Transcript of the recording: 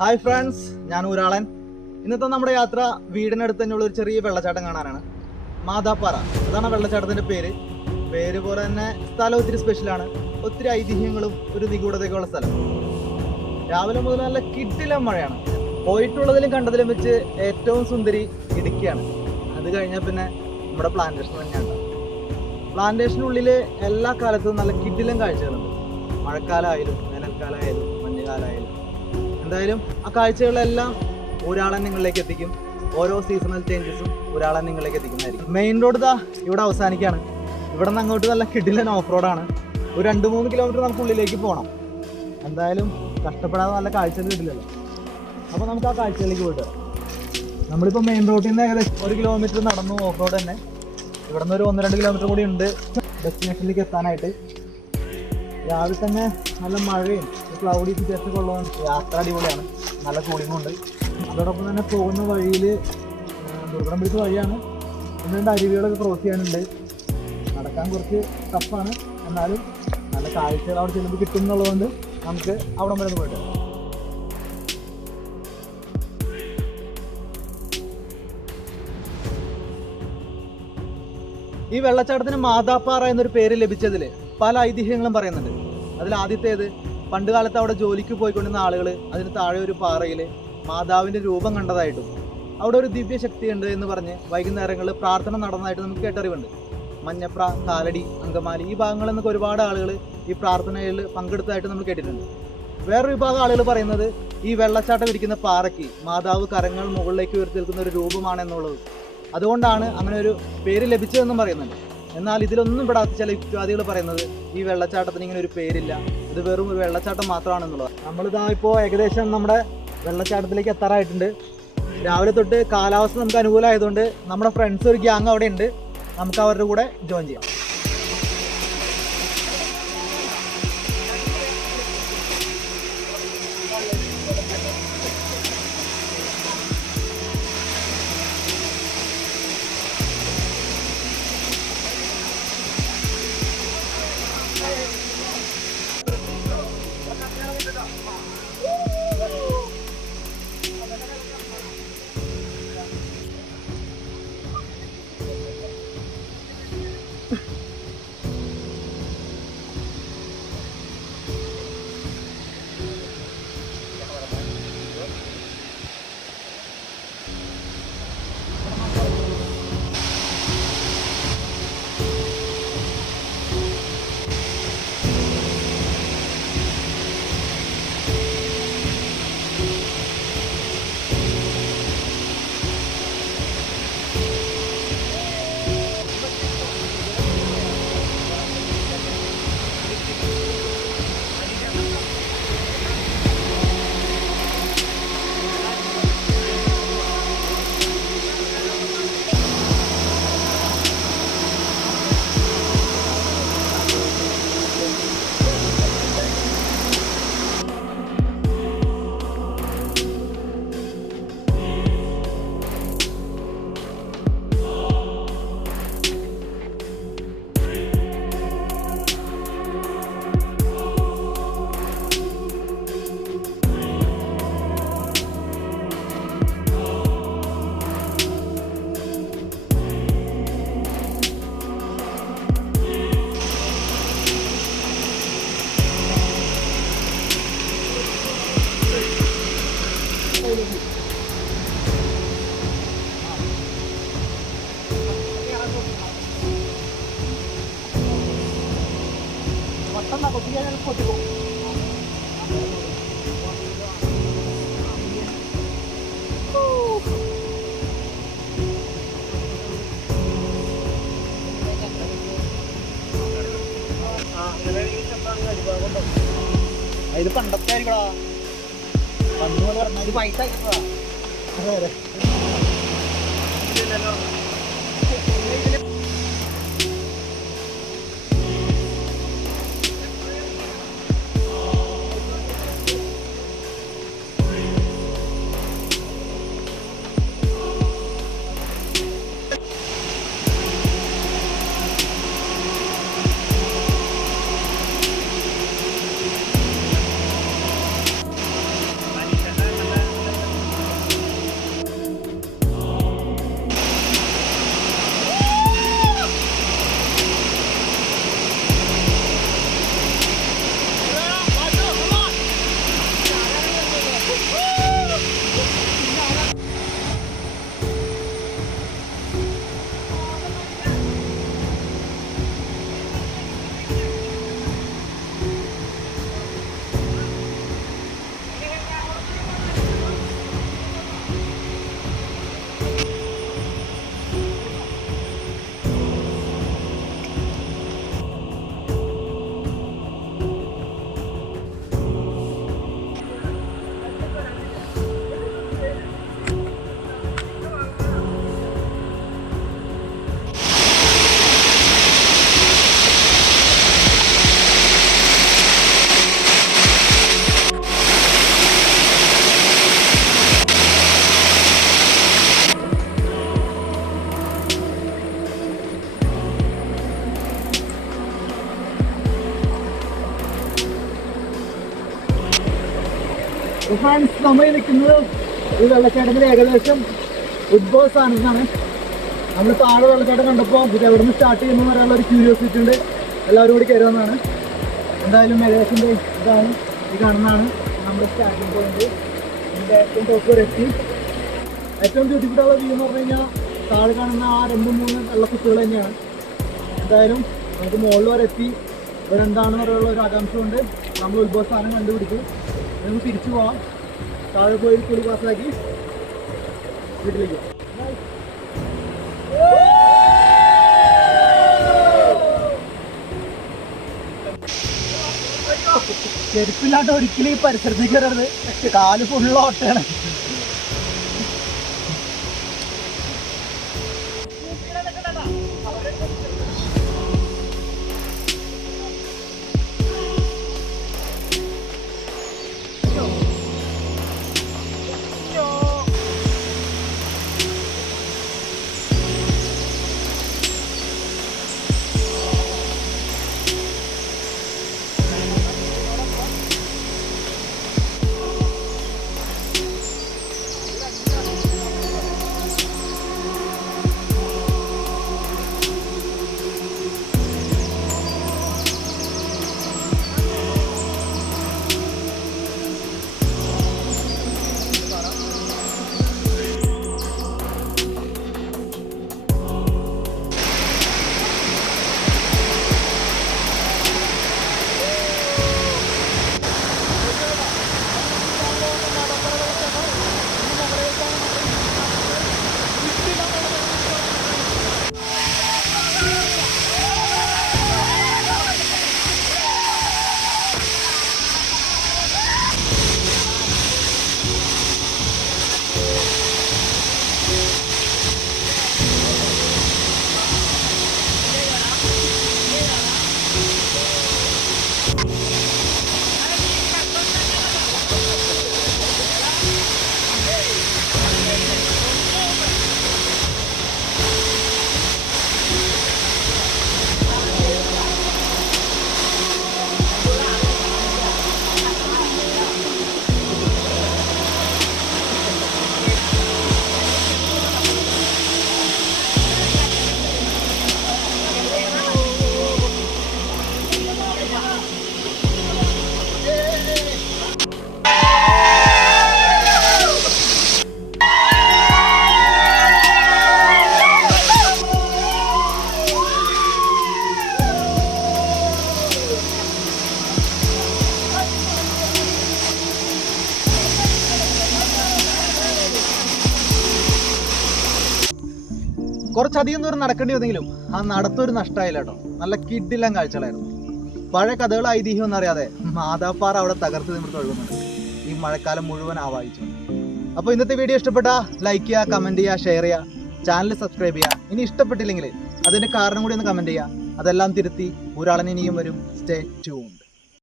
Hi friends, ഞാൻ ഊരാളൻ. ഇന്നത്തെ നമ്മുടെ യാത്ര വീടിനടുത്ത് തന്നെയുള്ള ഒരു ചെറിയ വെള്ളച്ചാട്ടം കാണാനാണ്. മാതാപ്പാറ, അതാണ് വെള്ളച്ചാട്ടത്തിൻ്റെ പേര്. പേര് പോലെ തന്നെ സ്ഥലം ഒത്തിരി സ്പെഷ്യലാണ്. ഒത്തിരി ഐതിഹ്യങ്ങളും ഒരു നിഗൂഢതയൊക്കെ ഉള്ള സ്ഥലം. രാവിലെ മുതൽ നല്ല കിടിലം മഴയാണ്. പോയിട്ടുള്ളതിലും കണ്ടതിലും വെച്ച് ഏറ്റവും സുന്ദരി ഇടുക്കിയാണ്. അത് കഴിഞ്ഞാൽ പിന്നെ നമ്മുടെ പ്ലാന്റേഷൻ തന്നെയാണ്. പ്ലാന്റേഷനുള്ളിൽ എല്ലാ കാലത്തും നല്ല കിടിലം കാഴ്ചകളുണ്ട്. മഴക്കാലമായാലും വേനൽക്കാലമായാലും മഞ്ഞുകാലമായാലും എന്തായാലും ആ കാഴ്ചകളെല്ലാം ഒരാളെ നിങ്ങളിലേക്ക് എത്തിക്കും. ഓരോ സീസണൽ ചേഞ്ചസും ഒരാളെ നിങ്ങളിലേക്ക് എത്തിക്കുന്നതായിരിക്കും. മെയിൻ റോഡ് ദാ ഇവിടെ അവസാനിക്കുകയാണ്. ഇവിടെ നിന്ന് അങ്ങോട്ട് നല്ല കിടിലൻ ഓഫ് റോഡാണ്. ഒരു 2-3 കിലോമീറ്റർ നമുക്ക് ഉള്ളിലേക്ക് പോകണം. എന്തായാലും കഷ്ടപ്പെടാതെ നല്ല കാഴ്ചകൾ കിട്ടില്ലല്ലോ. അപ്പോൾ നമുക്ക് ആ കാഴ്ചകളിലേക്ക് പോയിട്ട് വരാം. നമ്മളിപ്പോൾ മെയിൻ റോഡിൽ നിന്ന് ഏകദേശം 1 കിലോമീറ്റർ നടന്നു ഓഫ് റോഡ് തന്നെ. ഇവിടെ നിന്ന് ഒരു 1-2 കിലോമീറ്റർ കൂടി ഉണ്ട് ഡെസ്റ്റിനേഷനിലേക്ക് എത്താനായിട്ട്. രാവിലെ തന്നെ നല്ല മഴയും ക്ലൗഡി സിറ്റുവേഷൻ ഉള്ളതുകൊണ്ട് യാത്ര അടിപൊളിയാണ്. നല്ല കൂളിംഗ് ഉണ്ട്. അതോടൊപ്പം തന്നെ പോകുന്ന വഴിയിൽ ദുർഘടം പിടിച്ച വഴിയാണ്. 1-2 അരുവികളൊക്കെ ക്രോസ് ചെയ്യാനുണ്ട്. നടക്കാൻ കുറച്ച് ടഫാണ്, എന്നാലും നല്ല കാഴ്ചകൾ അവിടെ ചെല്ലുമ്പോൾ കിട്ടും എന്നുള്ളതുകൊണ്ട് നമുക്ക് അവിടെ വരെ പോയിട്ട് വരാം. ഈ വെള്ളച്ചാട്ടത്തിന് മാതാപ്പാറ എന്നൊരു പേര് ലഭിച്ചതിൽ പല ഐതിഹ്യങ്ങളും പറയുന്നുണ്ട്. അതിൽ ആദ്യത്തേത്, പണ്ട് കാലത്ത് അവിടെ ജോലിക്ക് പോയിക്കൊണ്ടിരുന്ന ആളുകൾ അതിന് താഴെ ഒരു പാറയിൽ മാതാവിൻ്റെ രൂപം കണ്ടതായിട്ടും അവിടെ ഒരു ദിവ്യശക്തി ഉണ്ട് എന്ന് പറഞ്ഞ് വൈകുന്നേരങ്ങളിൽ പ്രാർത്ഥന നടന്നതായിട്ട് നമുക്ക് കേട്ടറിവുണ്ട്. മഞ്ഞപ്ര, കാലടി, അങ്കമാലി ഈ ഭാഗങ്ങളിൽ നിന്നൊക്കെ ഒരുപാട് ആളുകൾ ഈ പ്രാർത്ഥനയിൽ പങ്കെടുത്തതായിട്ട് നമ്മൾ കേട്ടിട്ടുണ്ട്. വേറൊരു വിഭാഗം ആളുകൾ പറയുന്നത് ഈ വെള്ളച്ചാട്ടം ഇരിക്കുന്ന പാറയ്ക്ക് മാതാവ് കരങ്ങൾ മുകളിലേക്ക് ഉയർത്തി നിൽക്കുന്ന ഒരു രൂപമാണെന്നുള്ളത്. അതുകൊണ്ടാണ് അങ്ങനെ ഒരു പേര് ലഭിച്ചതെന്നും പറയുന്നുണ്ട്. എന്നാൽ ഇതിലൊന്നും പെടാത്ത ചില യുക്തിവാദികൾ പറയുന്നത് ഈ വെള്ളച്ചാട്ടത്തിന് ഇങ്ങനെ ഒരു പേരില്ല, ഇത് വെറും ഒരു വെള്ളച്ചാട്ടം മാത്രമാണെന്നുള്ളത്. നമ്മളിതാ ഇപ്പോൾ ഏകദേശം നമ്മുടെ വെള്ളച്ചാട്ടത്തിലേക്ക് എത്താറായിട്ടുണ്ട്. രാവിലെ തൊട്ട് കാലാവസ്ഥ നമുക്ക് അനുകൂലമായതുകൊണ്ട് നമ്മുടെ ഫ്രണ്ട്സ് ഒരു ഗ്യാങ് അവിടെ ഉണ്ട്. നമുക്ക് അവരുടെ കൂടെ ജോയിൻ ചെയ്യാം. ഇത് പണ്ടത്തെ ആയിരിക്കടാ, പണ്ട് പോലെ പറഞ്ഞാൽ ഇത് പൈസ ആയിക്കോടാ. അതെ നമ്മൾ നിൽക്കുന്നത് ഈ വെള്ളച്ചാട്ടത്തിൽ ഏകദേശം ഉദ്ഭവ സ്ഥാനത്താണ്. നമ്മൾ താഴെ വെള്ളച്ചാട്ടം കണ്ടപ്പോൾ ഇത് എവിടെ നിന്ന് സ്റ്റാർട്ട് ചെയ്യുന്നു പറയാനുള്ള ഒരു ക്യൂരിയോസിറ്റി ഉണ്ട്. എല്ലാവരും കൂടി കയറുന്നതാണ്. എന്തായാലും ഏകദേശം ഇതാണ്, ഈ കാണുന്നതാണ് നമ്മുടെ സ്റ്റാർട്ടിങ് പോയിന്റ്. ഇതിൻ്റെ ഏറ്റവും ടോപ്പ് വരെ എത്തി. ഏറ്റവും ബ്യൂട്ടിഫുൾ വ്യൂ എന്ന് പറഞ്ഞു കഴിഞ്ഞാൽ താഴെ കാണുന്ന ആ 2-3 വെള്ളക്കുത്തുകൾ തന്നെയാണ്. എന്തായാലും നമുക്ക് മുകളിൽ വരെ എത്തി. ഇവിടെ എന്താണെന്ന് പറയാനുള്ള ഒരു ആകാംക്ഷ കൊണ്ട് നമ്മൾ ഉത്ഭവ സ്ഥാനം കണ്ടുപിടിച്ചു. നമുക്ക് തിരിച്ചു പോവാം. താഴെ പോയി കുളി പാസ്സാക്കി വീട്ടിലേക്ക്. ചെരുപ്പില്ലാണ്ട് ഒരിക്കലും ഈ പരിസരത്തേക്ക് വരരുത്. കാല് ഫുള്ള് ഓട്ടയാണ്. കുറച്ചധികം ദൂരം നടക്കേണ്ടി വന്നെങ്കിലും ആ നടത്തൊരു നഷ്ടമായില്ല കേട്ടോ. നല്ല കിഡിലം കാഴ്ചകളായിരുന്നു. പഴയ കഥകൾ ഐതിഹ്യം എന്നറിയാതെ മാതാപ്പാറ അവിടെ തകർത്ത് നിമിർത്ത് ഒഴുകുന്നുണ്ട് ഈ മഴക്കാലം മുഴുവൻ ആവാഹിച്ചു. അപ്പോൾ ഇന്നത്തെ വീഡിയോ ഇഷ്ടപ്പെട്ടാൽ ലൈക്ക് ചെയ്യുക, കമൻറ്റ് ചെയ്യുക, ഷെയർ ചെയ്യുക, ചാനൽ സബ്സ്ക്രൈബ് ചെയ്യുക. ഇനി ഇഷ്ടപ്പെട്ടില്ലെങ്കിൽ അതിൻ്റെ കാരണം കൂടി ഒന്ന് കമൻറ്റ് ചെയ്യുക. അതെല്ലാം തിരുത്തി ഊരാളൻ ഇനിയും വരും. Stay tune.